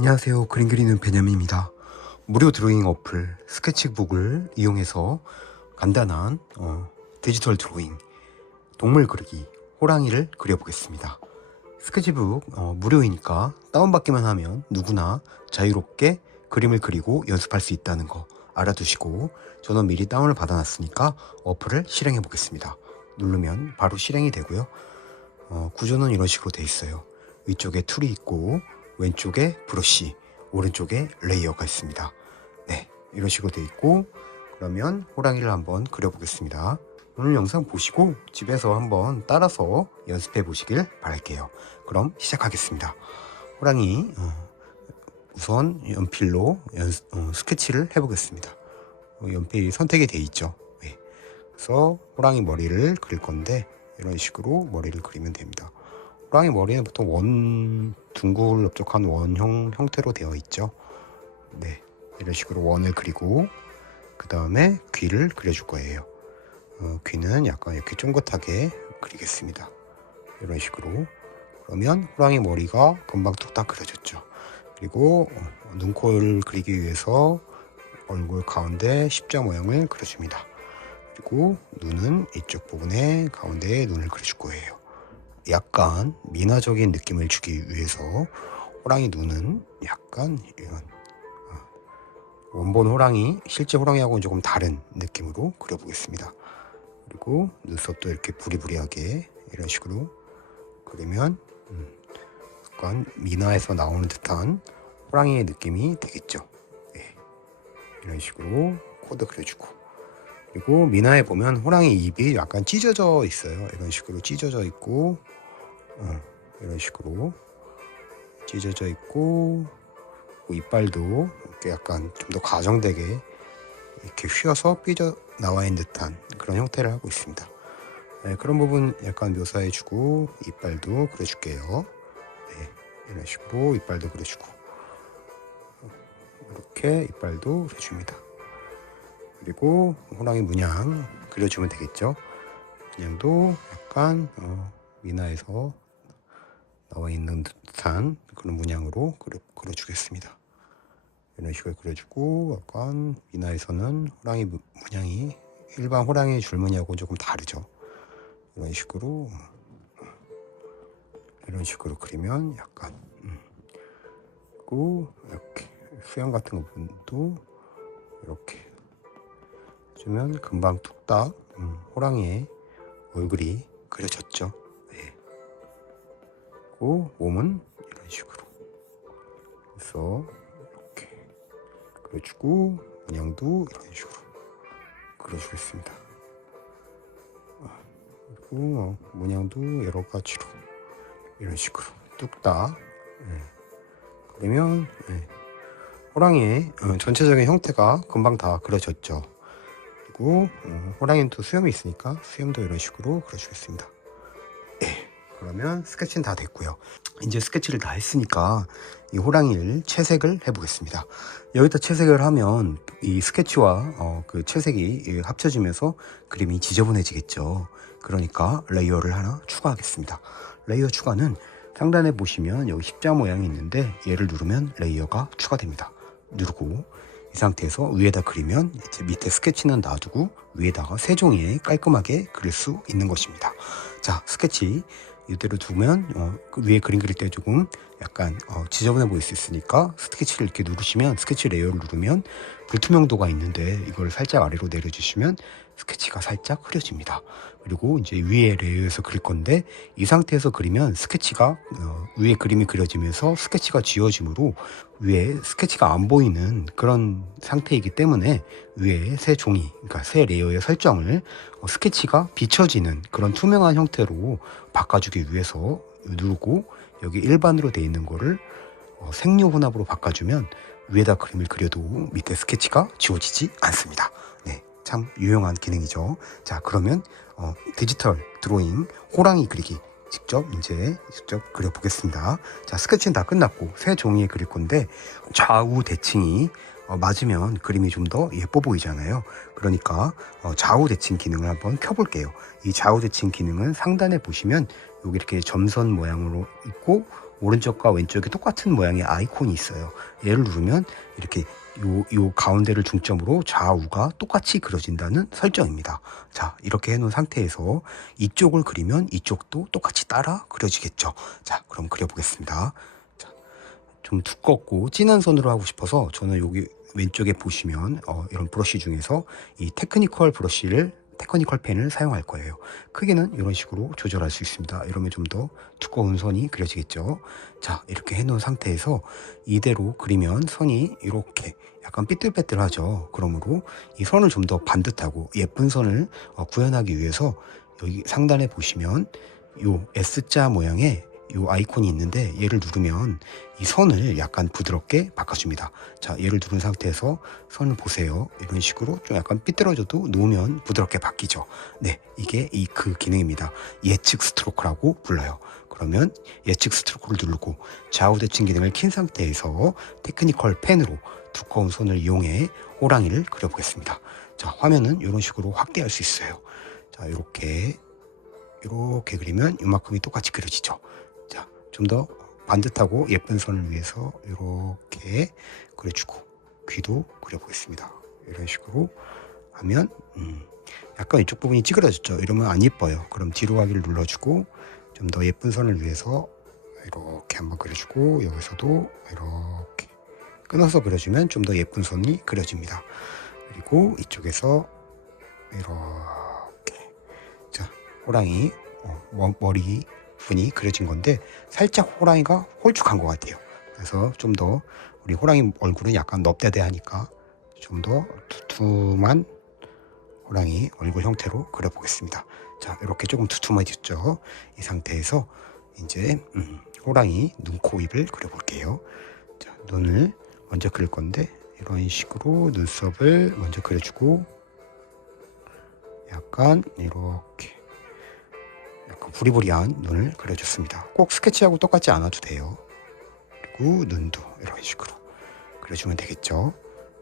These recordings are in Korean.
안녕하세요. 그림 그리는 베냐민입니다. 무료 드로잉 어플 스케치북을 이용해서 간단한 디지털 드로잉, 동물 그리기, 호랑이를 그려보겠습니다. 스케치북 무료이니까 다운받기만 하면 누구나 자유롭게 그림을 그리고 연습할 수 있다는 거 알아두시고, 저는 미리 다운을 받아놨으니까 어플을 실행해 보겠습니다. 누르면 바로 실행이 되고요. 구조는 이런 식으로 되어 있어요. 위쪽에 툴이 있고 왼쪽에 브러쉬, 오른쪽에 레이어가 있습니다. 네, 이런 식으로 되어 있고, 그러면 호랑이를 한번 그려보겠습니다. 오늘 영상 보시고 집에서 한번 따라서 연습해 보시길 바랄게요. 그럼 시작하겠습니다. 호랑이 우선 연필로 스케치를 해보겠습니다. 연필이 선택이 되어 있죠. 네. 그래서 호랑이 머리를 그릴 건데 이런 식으로 머리를 그리면 됩니다. 호랑이 머리는 보통 둥글 넓적한 원형 형태로 되어 있죠. 네, 이런 식으로 원을 그리고 그 다음에 귀를 그려줄 거예요. 귀는 약간 이렇게 쫑긋하게 그리겠습니다. 이런 식으로. 그러면 호랑이 머리가 금방 뚝딱 그려졌죠. 그리고 눈코를 그리기 위해서 얼굴 가운데 십자 모양을 그려줍니다. 그리고 눈은 이쪽 부분에 가운데에 눈을 그려줄 거예요. 약간 미나적인 느낌을 주기 위해서 호랑이 눈은 약간 이런 원본 호랑이, 실제 호랑이하고는 조금 다른 느낌으로 그려보겠습니다. 그리고 눈썹도 이렇게 부리부리하게 이런 식으로 그리면 약간 미나에서 나오는 듯한 호랑이의 느낌이 되겠죠. 네. 이런 식으로 코도 그려주고, 그리고 미나에 보면 호랑이 입이 약간 찢어져 있어요. 이런 식으로 찢어져 있고, 이런 식으로 찢어져 있고, 이빨도 이렇게 약간 좀 더 가정되게 이렇게 휘어서 삐져 나와 있는 듯한 그런 형태를 하고 있습니다. 네, 그런 부분 약간 묘사해주고, 이빨도 그려줄게요. 네, 이런 식으로 이빨도 그려주고, 이렇게 이빨도 그려줍니다. 그리고 호랑이 문양 그려주면 되겠죠. 문양도 약간 미나에서 나와 있는 듯한 그런 문양으로 그려주겠습니다. 이런 식으로 그려주고, 약간 미나에서는 호랑이 문양이 일반 호랑이 줄무늬하고 조금 다르죠. 이런 식으로 그리면 약간 그리고 이렇게 수염 같은 부분도 이렇게 해주면 금방 뚝딱 호랑이의 얼굴이 그려졌죠. 네. 그리고 몸은 이런 식으로 그래서 이렇게 그려주고, 문양도 이런 식으로 그려주겠습니다. 그리고 문양도 여러 가지로 이런 식으로 뚝딱 그러면 호랑이의 전체적인 형태가 금방 다 그려졌죠. 그리고 호랑이는 또 수염이 있으니까 수염도 이런 식으로 그려주겠습니다. 그러면 스케치는 다 됐고요. 이제 스케치를 다 했으니까 이 호랑이를 채색을 해보겠습니다. 여기다 채색을 하면 이 스케치와 그 채색이 합쳐지면서 그림이 지저분해지겠죠. 그러니까 레이어를 하나 추가하겠습니다. 레이어 추가는 상단에 보시면 여기 십자 모양이 있는데 얘를 누르면 레이어가 추가됩니다. 누르고 이 상태에서 위에다 그리면 이제 밑에 스케치는 놔두고 위에다가 세 종이에 깔끔하게 그릴 수 있는 것입니다. 자, 스케치 이대로 두면 그 위에 그림 그릴 때 조금 약간 지저분해 보일 수 있으니까 스케치를 이렇게 누르시면, 스케치 레이어를 누르면 불투명도가 있는데 이걸 살짝 아래로 내려주시면 스케치가 살짝 흐려집니다. 그리고 이제 위에 레이어에서 그릴 건데 이 상태에서 그리면 스케치가 위에 그림이 그려지면서 스케치가 지워지므로 위에 스케치가 안 보이는 그런 상태이기 때문에 위에 새 종이, 그러니까 새 레이어의 설정을 스케치가 비춰지는 그런 투명한 형태로 바꿔주기 위해서 누르고, 여기 일반으로 되어 있는 거를 생료 혼합으로 바꿔주면 위에다 그림을 그려도 밑에 스케치가 지워지지 않습니다. 네, 참 유용한 기능이죠. 자, 그러면 디지털 드로잉 호랑이 그리기 직접 그려보겠습니다. 자, 스케치는 다 끝났고 새 종이에 그릴 건데 좌우 대칭이 맞으면 그림이 좀 더 예뻐 보이잖아요. 그러니까 좌우 대칭 기능을 한번 켜볼게요. 이 좌우 대칭 기능은 상단에 보시면 여기 이렇게 점선 모양으로 있고 오른쪽과 왼쪽에 똑같은 모양의 아이콘이 있어요. 얘를 누르면 이렇게 요 가운데를 중점으로 좌우가 똑같이 그려진다는 설정입니다. 자, 이렇게 해놓은 상태에서 이쪽을 그리면 이쪽도 똑같이 따라 그려지겠죠. 자, 그럼 그려보겠습니다. 자, 좀 두껍고 진한 선으로 하고 싶어서 저는 여기 왼쪽에 보시면 이런 브러쉬 중에서 이 테크니컬 펜을 사용할 거예요. 크기는 이런 식으로 조절할 수 있습니다. 이러면 좀 더 두꺼운 선이 그려지겠죠. 자, 이렇게 해놓은 상태에서 이대로 그리면 선이 이렇게 약간 삐뚤빼뚤하죠. 그러므로 이 선을 좀 더 반듯하고 예쁜 선을 구현하기 위해서 여기 상단에 보시면 요 S자 모양의 요 아이콘이 있는데 얘를 누르면 이 선을 약간 부드럽게 바꿔줍니다. 자, 얘를 누른 상태에서 선을 보세요. 이런 식으로 좀 약간 삐뚤어져도 놓으면 부드럽게 바뀌죠. 네, 이게 그 기능입니다. 예측 스트로크라고 불러요. 그러면 예측 스트로크를 누르고 좌우 대칭 기능을 킨 상태에서 테크니컬 펜으로 두꺼운 손을 이용해 호랑이를 그려보겠습니다. 자, 화면은 이런 식으로 확대할 수 있어요. 자, 이렇게 그리면 이만큼이 똑같이 그려지죠. 자, 좀 더 반듯하고 예쁜 선을 위해서 이렇게 그려주고 귀도 그려보겠습니다. 이런 식으로 하면 약간 이쪽 부분이 찌그러졌죠. 이러면 안 예뻐요. 그럼 뒤로 가기를 눌러주고 좀 더 예쁜 선을 위해서 이렇게 한번 그려주고 여기서도 이렇게 끊어서 그려주면 좀 더 예쁜 선이 그려집니다. 그리고 이쪽에서 이렇게 자, 호랑이 머리 부분이 그려진 건데 살짝 호랑이가 홀쭉한 것 같아요. 그래서 좀 더 우리 호랑이 얼굴은 약간 넙대대하니까 좀 더 두툼한 호랑이 얼굴 형태로 그려보겠습니다. 자, 이렇게 조금 두툼해졌죠. 이 상태에서 이제 호랑이 눈, 코, 입을 그려볼게요. 자, 눈을 먼저 그릴 건데 이런 식으로 눈썹을 먼저 그려주고 약간 이렇게 약간 부리부리한 눈을 그려줬습니다. 꼭 스케치하고 똑같지 않아도 돼요. 그리고 눈도 이런 식으로 그려주면 되겠죠.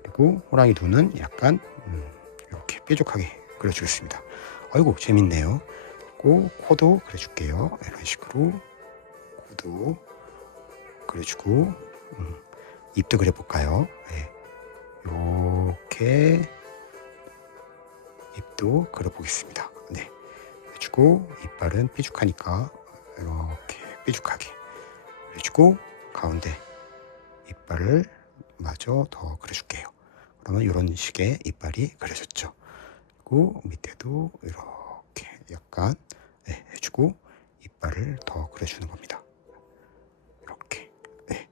그리고 호랑이 눈은 약간 이렇게 뾰족하게 그려주겠습니다. 아이고 재밌네요. 그리고 코도 그려줄게요. 이런 식으로 코도 그려주고 입도 그려볼까요? 네. 이렇게 입도 그려보겠습니다. 네. 그래주고 이빨은 삐죽하니까 이렇게 삐죽하게 그려주고 가운데 이빨을 마저 더 그려줄게요. 그러면 이런 식의 이빨이 그려졌죠. 그리고 밑에도 이렇게 약간 해주고 이빨을 더 그려주는 겁니다. 이렇게. 네.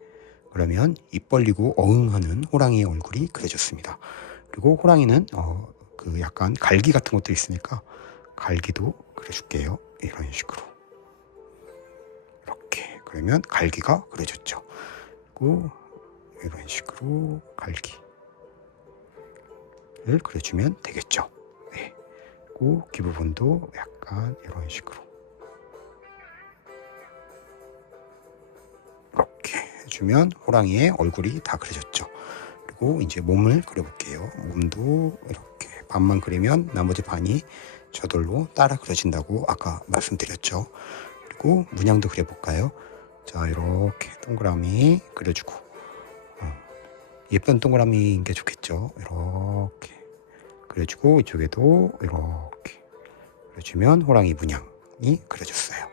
그러면 입 벌리고 어흥하는 호랑이의 얼굴이 그려졌습니다. 그리고 호랑이는 그 약간 갈기 같은 것도 있으니까 갈기도 그려줄게요. 이런 식으로 이렇게 그러면 갈기가 그려졌죠. 그리고 이런 식으로 갈기를 그려주면 되겠죠. 네. 그리고 귀 부분도 약간 이런 식으로 이렇게 해주면 호랑이의 얼굴이 다 그려졌죠. 그리고 이제 몸을 그려볼게요. 몸도 이렇게 반만 그리면 나머지 반이 저절로 따라 그려진다고 아까 말씀드렸죠. 그리고 문양도 그려볼까요? 자, 이렇게 동그라미 그려주고 예쁜 동그라미인 게 좋겠죠. 이렇게 그려주고 이쪽에도 이렇게 그려주면 호랑이 문양이 그려졌어요.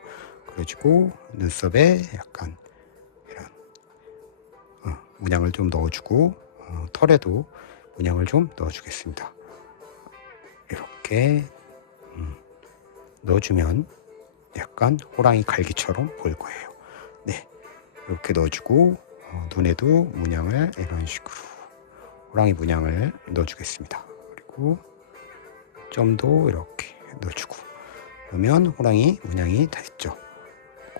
그려주고 눈썹에 약간 이런 문양을 좀 넣어주고 털에도 문양을 좀 넣어주겠습니다. 이렇게 넣어주면 약간 호랑이 갈기처럼 보일 거예요. 네, 이렇게 넣어주고 눈에도 문양을 이런 식으로 호랑이 문양을 넣어주겠습니다. 그리고 점도 이렇게 넣어주고 그러면 호랑이 문양이 다 됐죠.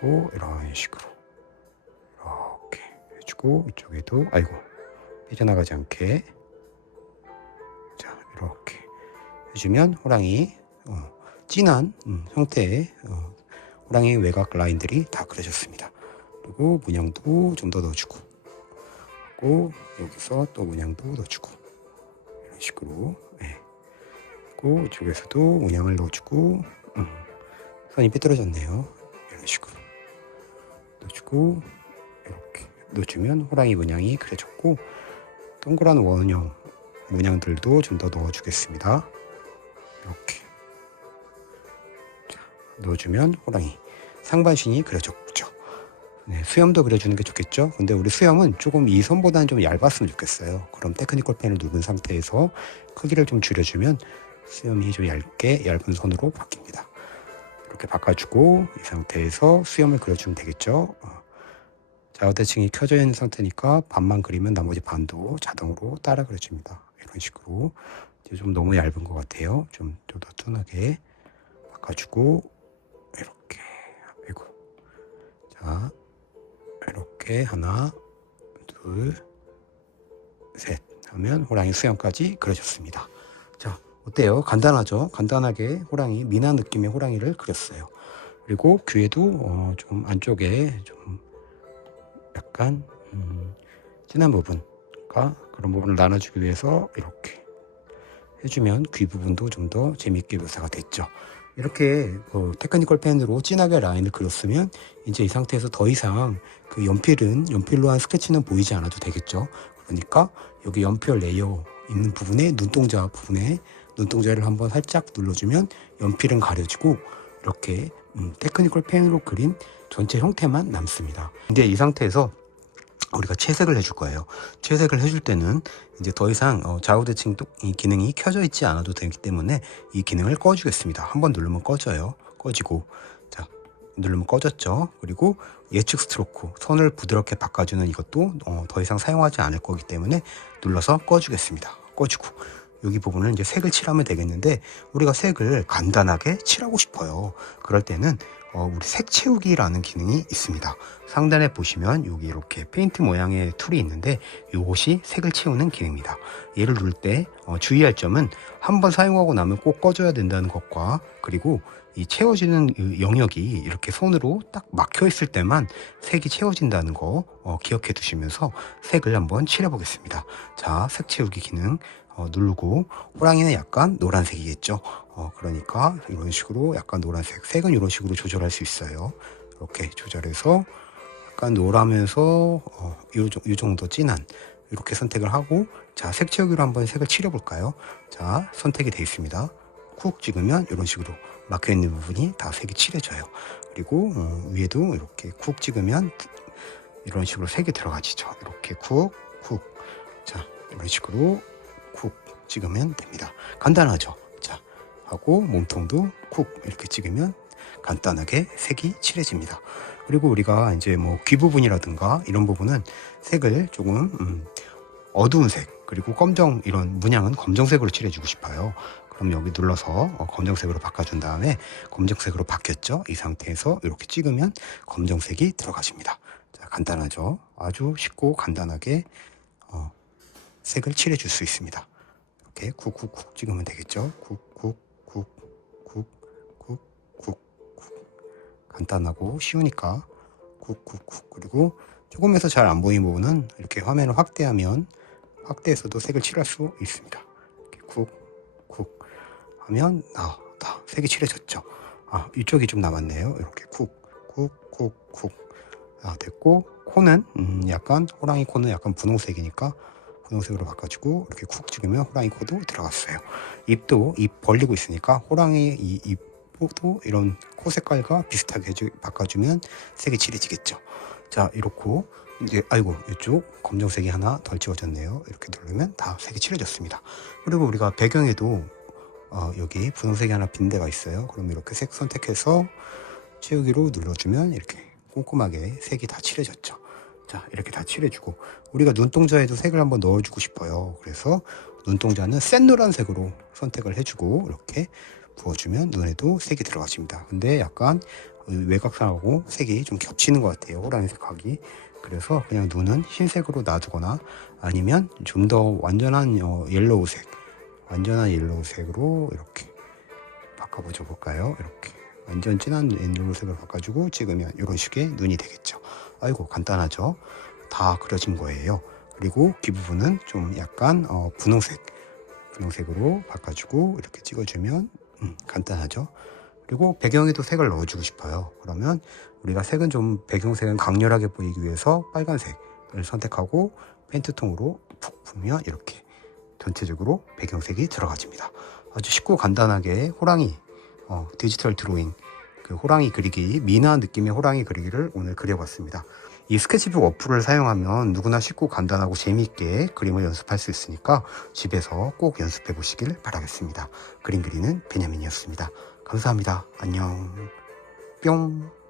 그리고 이런 식으로 이렇게 해주고 이쪽에도 아이고 빠져나가지 않게 자 이렇게 해주면 호랑이 진한 형태의 호랑이 외곽 라인들이 다 그려졌습니다. 그리고 문양도 좀 더 넣어주고 그리고 여기서 또 문양도 넣어주고 이런 식으로 그리고 이쪽에서도 문양을 넣어주고 선이 삐뚤어졌네요. 이런 식으로 넣어주고 이렇게 넣어주면 호랑이 문양이 그려졌고, 동그란 원형 문양들도 좀 더 넣어주겠습니다. 이렇게 넣어주면 호랑이 상반신이 그려졌죠. 네, 수염도 그려주는 게 좋겠죠. 근데 우리 수염은 조금 이 선보다는 좀 얇았으면 좋겠어요. 그럼 테크니컬 펜을 누른 상태에서 크기를 좀 줄여주면 수염이 좀 얇은 선으로 바뀝니다. 이렇게 바꿔주고 이 상태에서 수염을 그려주면 되겠죠. 좌우대칭이 켜져 있는 상태니까 반만 그리면 나머지 반도 자동으로 따라 그려줍니다. 이런 식으로. 이제 좀 너무 얇은 것 같아요. 좀 더 둔하게 바꿔주고 이렇게. 아이고. 자, 이렇게 하나, 둘, 셋 하면 호랑이 수염까지 그려졌습니다. 자, 어때요? 간단하죠? 간단하게 호랑이, 미나 느낌의 호랑이를 그렸어요. 그리고 귀에도 좀 안쪽에 좀 약간 진한 부분과 그런 부분을 나눠주기 위해서 이렇게 해주면 귀 부분도 좀 더 재미있게 묘사가 됐죠. 이렇게 테크니컬 펜으로 진하게 라인을 그렸으면 이제 이 상태에서 더 이상 그 연필로 한 스케치는 보이지 않아도 되겠죠. 그러니까 여기 연필 레이어 있는 부분에 눈동자를 한번 살짝 눌러주면 연필은 가려지고 이렇게 테크니컬 펜으로 그린 전체 형태만 남습니다. 이제 이 상태에서 우리가 채색을 해줄 거예요. 채색을 해줄 때는 이제 더 이상 좌우대칭 이 기능이 켜져 있지 않아도 되기 때문에 이 기능을 꺼주겠습니다. 한번 누르면 꺼져요. 꺼지고, 자, 누르면 꺼졌죠. 그리고 예측 스트로크, 선을 부드럽게 바꿔주는 이것도 더 이상 사용하지 않을 거기 때문에 눌러서 꺼주겠습니다. 꺼지고, 여기 부분을 이제 색을 칠하면 되겠는데 우리가 색을 간단하게 칠하고 싶어요. 그럴 때는 우리 색 채우기라는 기능이 있습니다. 상단에 보시면 여기 이렇게 페인트 모양의 툴이 있는데 이것이 색을 채우는 기능입니다. 얘를 누를 때 주의할 점은 한번 사용하고 나면 꼭 꺼줘야 된다는 것과, 그리고 이 채워지는 영역이 이렇게 손으로 딱 막혀 있을 때만 색이 채워진다는 거 기억해 두시면서 색을 한번 칠해 보겠습니다. 자, 색 채우기 기능 누르고, 호랑이는 약간 노란색이겠죠. 그러니까 이런 식으로 약간 노란색, 색은 이런 식으로 조절할 수 있어요. 이렇게 조절해서 약간 노라면서 이 정도 진한 이렇게 선택을 하고, 자, 색 채우기로 한번 색을 칠해 볼까요? 자, 선택이 되어 있습니다. 쿡 찍으면 이런 식으로 막혀 있는 부분이 다 색이 칠해져요. 그리고 위에도 이렇게 쿡 찍으면 이런 식으로 색이 들어가지죠. 이렇게 쿡. 자, 이런 식으로 쿡 찍으면 됩니다. 간단하죠? 자, 하고 몸통도 쿡 이렇게 찍으면 간단하게 색이 칠해집니다. 그리고 우리가 이제 뭐 귀 부분이라든가 이런 부분은 색을 조금 어두운 색, 그리고 검정, 이런 문양은 검정색으로 칠해주고 싶어요. 그럼 여기 눌러서 검정색으로 바꿔준 다음에 검정색으로 바뀌었죠? 이 상태에서 이렇게 찍으면 검정색이 들어가십니다. 자, 간단하죠? 아주 쉽고 간단하게 색을 칠해줄 수 있습니다. 이렇게 쿡 찍으면 되겠죠? 쿡. 간단하고 쉬우니까 쿡. 그리고 조금에서 잘 안 보이는 부분은 이렇게 화면을 확대하면 확대해서도 색을 칠할 수 있습니다. 이렇게 쿡 하면 다 색이 칠해졌죠. 이쪽이 좀 남았네요. 이렇게 쿡. 됐고, 코는 약간 호랑이 코는 약간 분홍색이니까 분홍색으로 바꿔주고 이렇게 쿡 찍으면 호랑이 코도 들어갔어요. 입도 입 벌리고 있으니까 호랑이 이 입도 이런 코 색깔과 비슷하게 바꿔주면 색이 칠해지겠죠. 자, 이렇고 이제 이쪽 검정색이 하나 덜 찍어졌네요. 이렇게 누르면 다 색이 칠해졌습니다. 그리고 우리가 배경에도 여기 분홍색이 하나 빈 데가 있어요. 그럼 이렇게 색 선택해서 채우기로 눌러주면 이렇게 꼼꼼하게 색이 다 칠해졌죠. 자, 이렇게 다 칠해주고, 우리가 눈동자에도 색을 한번 넣어주고 싶어요. 그래서 눈동자는 센 노란색으로 선택을 해주고 이렇게 부어주면 눈에도 색이 들어가집니다. 근데 약간 외곽상하고 색이 좀 겹치는 것 같아요, 호랑이 색하기. 그래서 그냥 눈은 흰색으로 놔두거나 아니면 좀 더 완전한 옐로우색으로 이렇게 바꿔보죠 볼까요? 이렇게 완전 진한 옐로우색을 바꿔주고 찍으면 이런 식의 눈이 되겠죠. 간단하죠? 다 그려진 거예요. 그리고 귀 부분은 좀 약간 분홍색으로 바꿔주고 이렇게 찍어주면 간단하죠? 그리고 배경에도 색을 넣어주고 싶어요. 그러면 우리가 색은 좀 배경색은 강렬하게 보이기 위해서 빨간색을 선택하고 펜트통으로 푹 풀면 이렇게 전체적으로 배경색이 들어가집니다. 아주 쉽고 간단하게 호랑이 디지털 드로잉, 그 호랑이 그리기, 미나 느낌의 호랑이 그리기를 오늘 그려봤습니다. 이 스케치북 어플을 사용하면 누구나 쉽고 간단하고 재미있게 그림을 연습할 수 있으니까 집에서 꼭 연습해 보시길 바라겠습니다. 그림 그리는 베냐민이었습니다. 감사합니다. 안녕. 뿅.